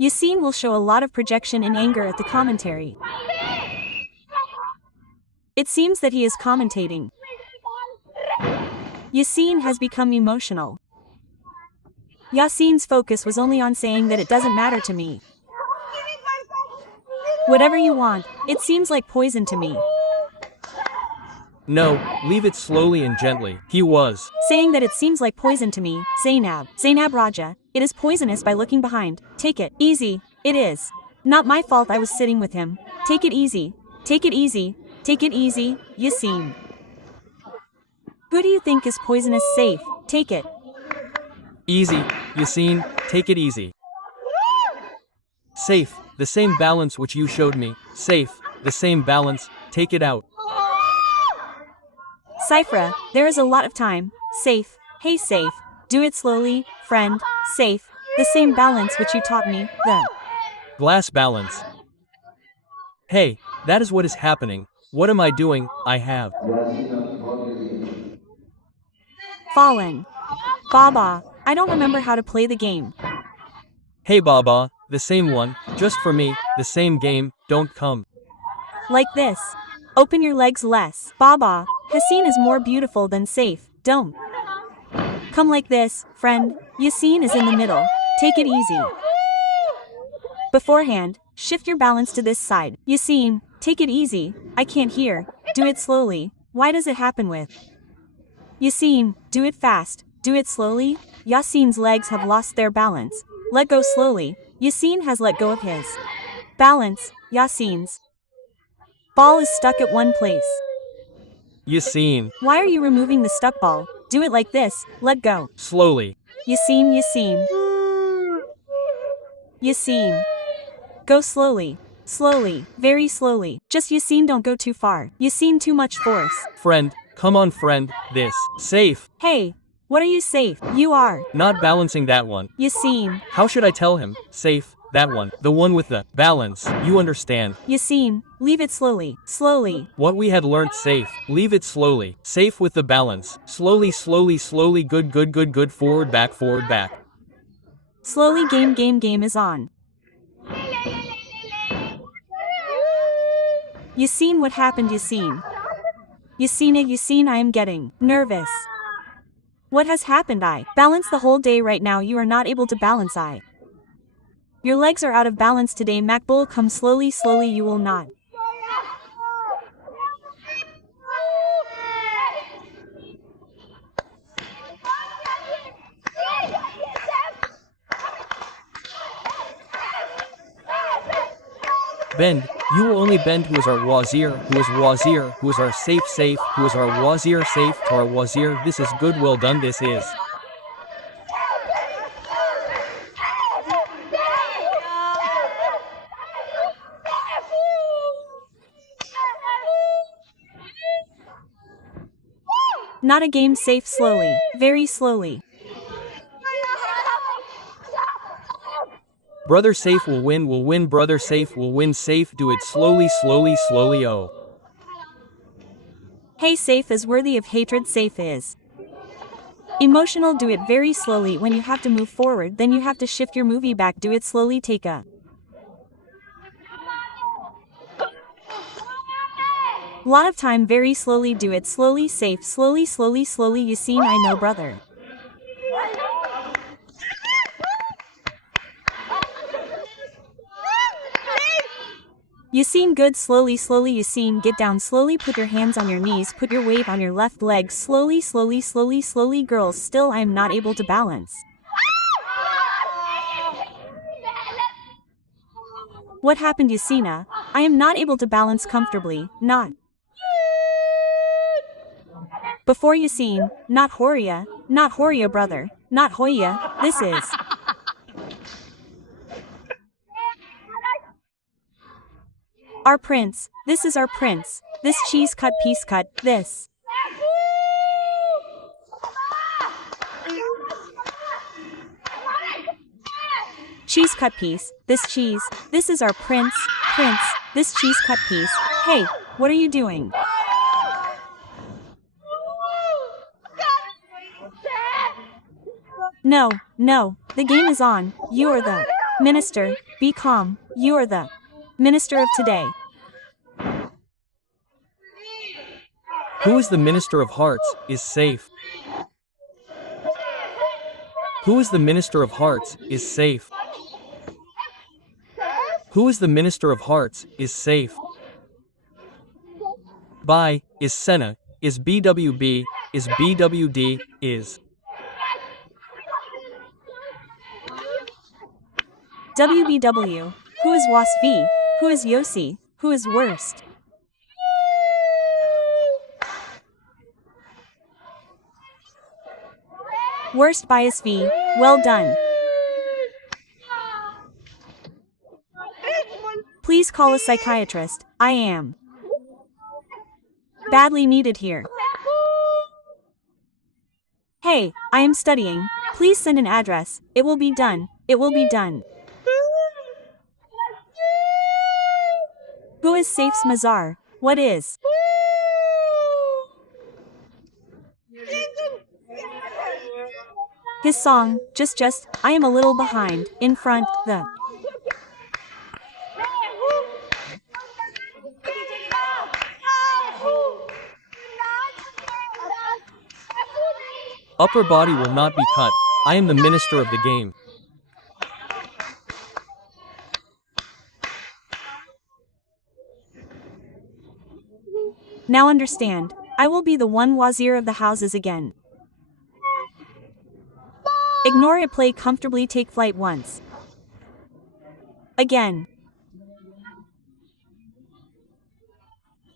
Yaseen will show a lot of projection and anger at the commentary. It seems that he is commentating. Yaseen has become emotional. Yaseen's focus was only on saying that it doesn't matter to me. Whatever you want, it seems like poison to me. No, leave it slowly and gently. He was saying that it seems like poison to me. Zainab Raja, it is poisonous by looking behind. Take it easy. It is. Not my fault I was sitting with him. Take it easy. Take it easy. Take it easy, Yaseen. Who do you think is poisonous? Saif? Take it. Easy, Yaseen, take it easy. Saif, the same balance which you showed me. Saif, the same balance, take it out. Cyphra, there is a lot of time. Saif, hey Saif, do it slowly, friend. Saif, the same balance which you taught me, the glass balance. Hey, that is what is happening. What am I doing? I have fallen. Baba, I don't remember how to play the game. Hey Baba, the same one, just for me, the same game, don't come. Like this. Open your legs less. Baba, Yaseen is more beautiful than Saif, don't. Come like this, friend. Yaseen is in the middle. Take it easy. Beforehand, shift your balance to this side. Yaseen, take it easy. I can't hear. Do it slowly. Why does it happen with? Yaseen, do it fast. Do it slowly. Yaseen's legs have lost their balance. Let go slowly. Yaseen has let go of his balance. Yaseen's ball is stuck at one place. Yaseen. Why are you removing the stuck ball? Do it like this. Let go. Slowly. Yaseen. Yaseen. Go slowly. Slowly. Very slowly. Just Yaseen, don't go too far. Yaseen, too much force. Friend, come on friend, this. Safe. Hey. What are you safe? You are not balancing that one. Yaseen. How should I tell him? Safe, that one. The one with the balance. You understand. Yaseen, leave it slowly. Slowly. What we had learnt. Safe. Leave it slowly. Safe with the balance. Slowly. Good. Forward, back. Slowly. Game is on. Yaseen, what happened? Yaseen, I am getting nervous. What has happened? I balance the whole day right now. You are not able to balance. Your legs are out of balance today. Makbul, come slowly. You will not. Bend. You will only bend. Who is our wazir? Who is wazir? Who is our safe? Who is our wazir? Safe to our wazir. This is good. Well done. This is. Not a game. Safe. Slowly. Very slowly. Brother Safe will win. Brother Safe will win. Safe, do it slowly. Oh. Hey, Safe is worthy of hatred. Safe is emotional. Do it very slowly. When you have to move forward, then you have to shift your movie back. Do it slowly. Take a lot of time. Very slowly. Do it slowly. Safe. Slowly. Yaseen, I know, brother. Yaseen, good. Slowly. Yaseen, get down slowly. Put your hands on your knees. Put your weight on your left leg. Slowly. Girls, still I am not able to balance. What happened, Yasina? I am not able to balance comfortably. Not before Yaseen. Not Horia, brother. Not Hoya. This is our prince. This is our prince. This cheese cut, piece cut. This cheese cut piece. This cheese. This is our prince. This cheese cut piece. Hey, what are you doing? No. The game is on. You are the Minister, be calm, you are the minister of today. Who is the Minister of Hearts, is safe. Who is the Minister of Hearts, is safe. Who is the Minister of Hearts, is safe. Bye, is Senna, is BWB, is BWD, is. WBW, who is was V, who is Yossi, who is worst. Worst bias V, well done. Please call a psychiatrist, I am badly needed here. Hey, I am studying, please send an address, it will be done, it will be done. Who is Saif's Mazar, what is? His song, just, I am a little behind, in front, the. Upper body will not be cut, I am the minister of the game. Now understand, I will be the one wazir of the houses again. Ignore it, play comfortably, take flight once. Again.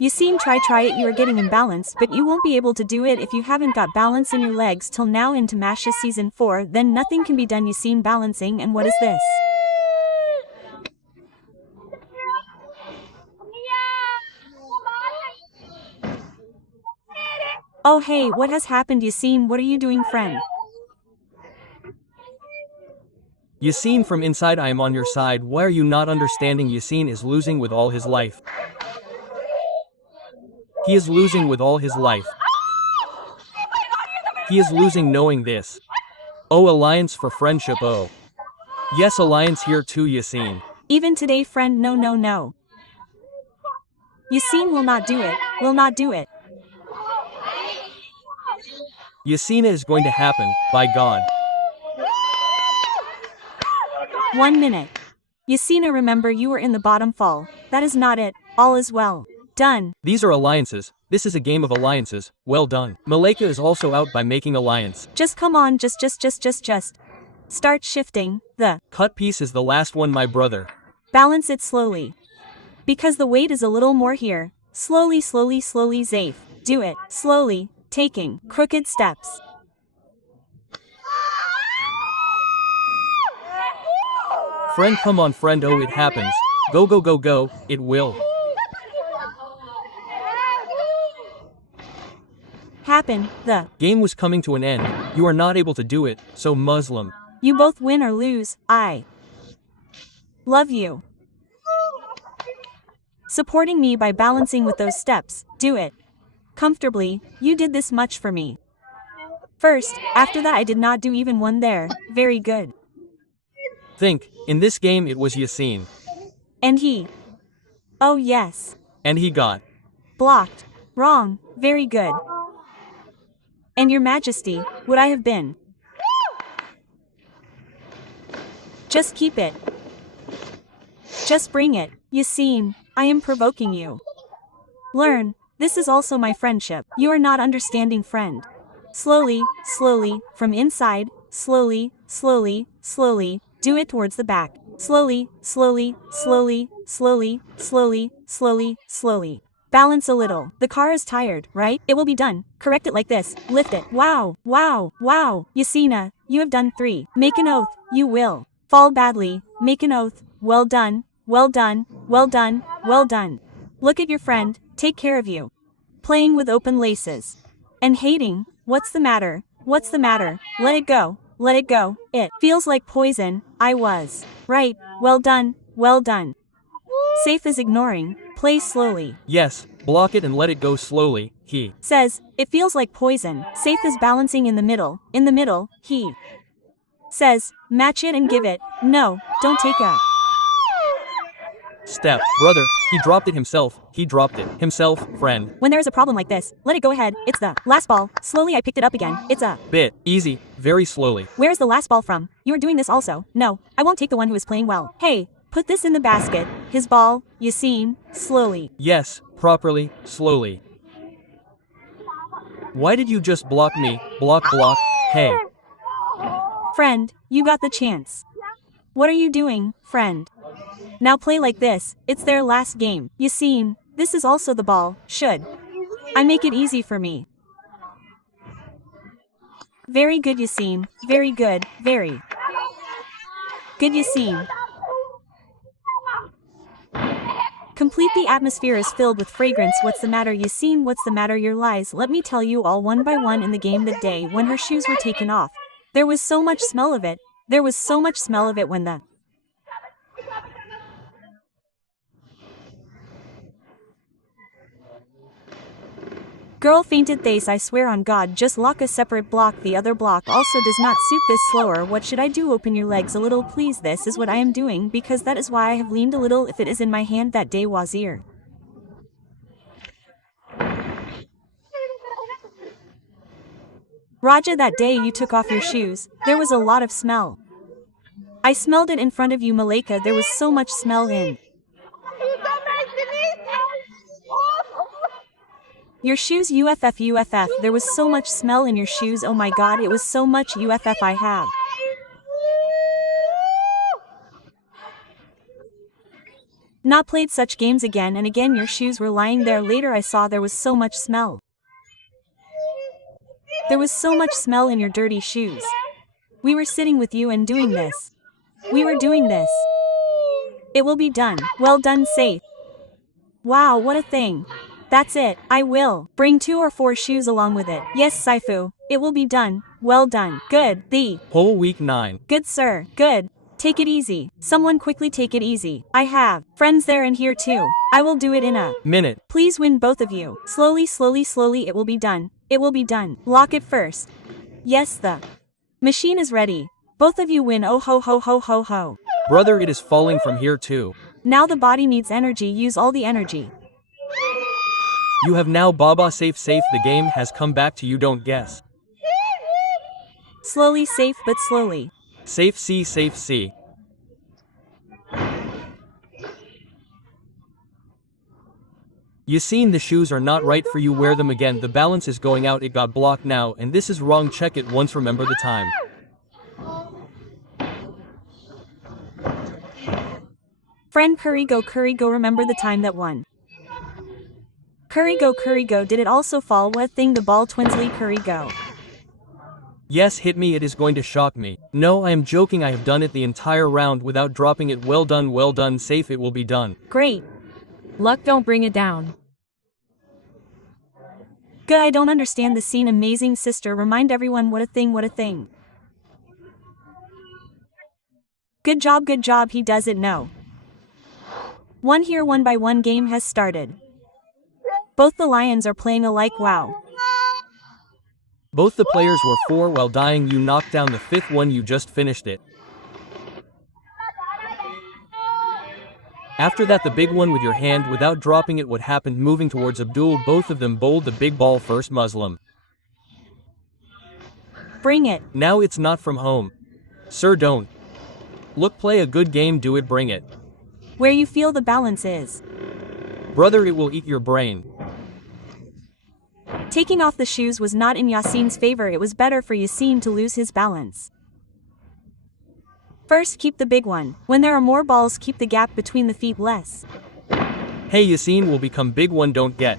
Yaseen, try it, you are getting imbalanced, but you won't be able to do it if you haven't got balance in your legs till now in Tamasha season 4, then nothing can be done. Yaseen balancing, and what is this? Oh hey, what has happened Yaseen, what are you doing friend? Yaseen, from inside I am on your side, why are you not understanding? Yaseen is losing with all his life. He is losing with all his life. He is losing knowing this. Oh, alliance for friendship, oh. Yes, alliance here too, Yaseen. Even today friend, no. Yaseen will not do it, will not do it. Yaseen, is going to happen, by God. 1 minute. Yasina, remember you were in the bottom fall, that is not it, all is well. Done. These are alliances, this is a game of alliances, well done. Malika is also out by making alliance. Just come on, just. Start shifting, the cut piece is the last one, my brother. Balance it slowly. Because the weight is a little more here. Slowly, Saif. Do it, slowly, taking crooked steps. Friend, come on friend, oh it happens. Go, it will. Happen, the game was coming to an end, you are not able to do it, so Muslim. You both win or lose, I love you. Supporting me by balancing with those steps, do it. Comfortably, you did this much for me. First, after that I did not do even one there, very good. Think, in this game it was Yaseen. And he. Oh yes. And he got. Blocked. Wrong, very good. And your majesty, would I have been? Just keep it. Just bring it, Yaseen, I am provoking you. Learn, this is also my friendship. You are not understanding friend. Slowly, from inside, slowly, do it towards the back. Slowly. Balance a little. The car is tired, right? It will be done. Correct it like this. Lift it. Wow. Yasina, you have done 3. Make an oath. You will. Fall badly. Make an oath. Well done. Look at your friend. Take care of you. Playing with open laces. And hating. What's the matter? Let it go. It feels like poison. I was right. Well done. Saif is ignoring. Play slowly. Yes, block it and let it go slowly, he says, it feels like poison. Saif is balancing in the middle, he Says, match it and give it. No, don't take a. Step. Brother, he dropped it himself. He dropped it himself, friend. When there is a problem like this, let it go ahead. It's the last ball. Slowly I picked it up again. It's a. Bit. Easy. Very slowly. Where is the last ball from? You're doing this also. No, I won't take the one who is playing well. Hey, put this in the basket. His ball, Yaseen, slowly. Yes, properly, slowly. Why did you just block me? Block. Hey. Friend, you got the chance. What are you doing, friend? Now play like this. It's their last game. Yaseen, this is also the ball. Should I make it easy for me? Very good, Yaseen. Very good. Very good, Yaseen. Complete. The atmosphere is filled with fragrance. What's the matter, Yaseen? What's the matter? Your lies. Let me tell you all one by one. In the game that day when her shoes were taken off, there was so much smell of it. There was so much smell of it when the girl fainted. Thace, I swear on God, just lock a separate block. The other block also does not suit this slower. What should I do? Open your legs a little, please. This is what I am doing because that is why I have leaned a little. If it is in my hand that day, Wazir. Raja, that day you took off your shoes, there was a lot of smell. I smelled it in front of you, Malika. There was so much smell in your shoes. UFF. There was so much smell in your shoes. Oh my God, it was so much. UFF. I have not played such games again and again. Your shoes were lying there. Later I saw there was so much smell. There was so much smell in your dirty shoes. We were sitting with you and doing this. We were doing this. It will be done. Well done, Saif. Wow, what a thing. That's it. I will bring 2 or 4 shoes along with it. Yes, Saifu. It will be done. Well done. Good. The whole week 9. Good, sir. Good. Take it easy. Someone quickly take it easy. I have friends there and here too. I will do it in a minute. Please win, both of you. Slowly. It will be done. It will be done. Lock it first. Yes, the machine is ready. Both of you win. Oh ho. Brother, it is falling from here too. Now the body needs energy. Use all the energy. You have now Baba. Safe. The game has come back to you. Don't guess. Slowly, safe but slowly. Safe C. Yaseen, the shoes are not right for you. Wear them again. The balance is going out. It got blocked now and this is wrong. Check it once. Remember the time. Friend, curry go. Remember the time that one. Curry go. Did it also fall? What thing? The ball, Twinsley. Curry go. Yes, hit me. It is going to shock me. No, I am joking. I have done it the entire round without dropping it. Well done. Safe. It will be done. Great. Luck, don't bring it down. Good, I don't understand the scene. Amazing, sister. Remind everyone what a thing. Good job. He does it. No. One here, 1 by 1 game has started. Both the lions are playing alike. Wow. Both the players were 4 while dying. You knocked down the 5th one. You just finished it. After that, the big one with your hand without dropping it. What happened? Moving towards Abdul. Both of them bowled the big ball first. Muslim. Bring it. Now it's not from home. Sir, don't. Look, play a good game. Do it. Bring it. Where you feel the balance is. Brother, it will eat your brain. Taking off the shoes was not in Yaseen's favor. It was better for Yaseen to lose his balance. First, keep the big one. When there are more balls, keep the gap between the feet less. Hey, Yaseen will become big one. Don't get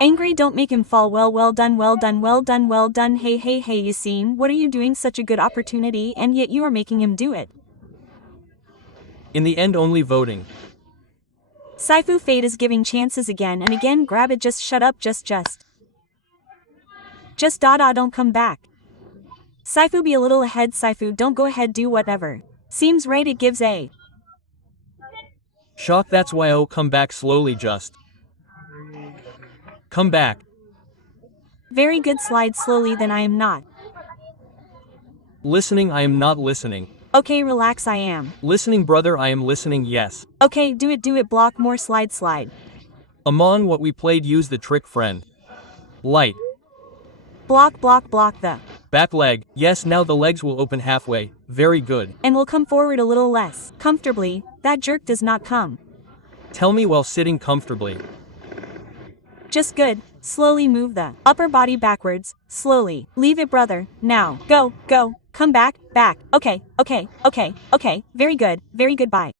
angry. Don't make him fall. Well done. Hey, Yaseen, what are you doing? Such a good opportunity, and yet you are making him do it. In the end, only voting. Saifu, fate is giving chances again and again. Grab it. Just shut up. Just don't come back. Saifu, be a little ahead. Saifu, don't go ahead. Do whatever seems right. It gives a shock. That's why. Oh, come back slowly. Just come back. Very good. Slide slowly. Then I am not Listening, I am not listening. Okay, relax, I am. Listening, brother, I am listening, yes. Okay, do it, block more, slide. Amon, what we played, use the trick, friend. Light. Block the. Back leg, yes, now the legs will open halfway, very good. And will come forward a little less. Comfortably, that jerk does not come. Tell me while sitting comfortably. Just good, slowly move the upper body backwards, slowly. Leave it, brother, now. Go, come back, okay, very good, bye.